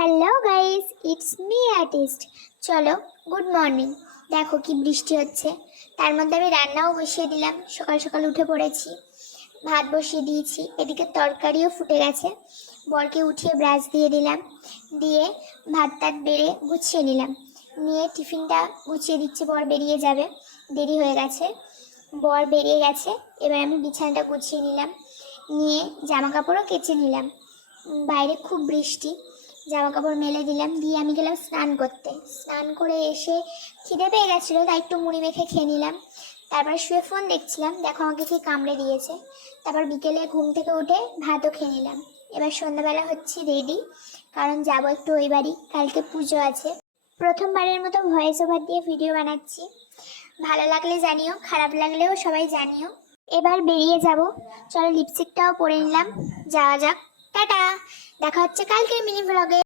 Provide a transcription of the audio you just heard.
Hello guys, it's me artist. চলো, good morning. দেখো কি বৃষ্টি হচ্ছে, তার মধ্যে আমি রান্নাও বসিয়ে দিলাম। সকাল সকাল উঠে পড়েছি, ভাত বসিয়ে দিয়েছি, এদিকে তরকারিও ফুটে গেছে। বরকে উঠিয়ে ব্রাশ দিয়ে দিলাম, দিয়ে ভাত টাত বেড়ে গুছিয়ে নিলাম, নিয়ে টিফিনটা গুছিয়ে দিচ্ছি। বর বেরিয়ে যাবে, দেরি হয়ে গেছে। বর বেরিয়ে গেছে, এবার আমি বিছানাটা গুছিয়ে নিলাম, নিয়ে জামা কাপড়ও কেচে নিলাম। বাইরে খুব বৃষ্টি, জামা কাপড় মেলে দিলাম, দিয়ে আমি গেলাম স্নান করতে। স্নান করে এসে খিদে পেয়ে গেছিলো, তাই একটু মুড়ি মেখে খেয়ে নিলাম। তারপর শুয়ে ফোন দেখছিলাম, দেখো আমাকে কি কামড়ে দিয়েছে। তারপর বিকেলে ঘুম থেকে উঠে ভাতও খেয়ে নিলাম। এবার সন্ধ্যাবেলা হচ্ছি রেডি, কারণ যাবো একটু ওই বাড়ি, কালকে পুজো আছে। প্রথমবারের মতো ভয়েস ওভার দিয়ে ভিডিও বানাচ্ছি, ভালো লাগলে জানিও, খারাপ লাগলেও সবাই জানিও। এবার বেরিয়ে যাব, চলো লিপস্টিকটাও পরে নিলাম, যাওয়া যাক। টাটা, দেখা হচ্ছে কালকের মিনি ব্লগে।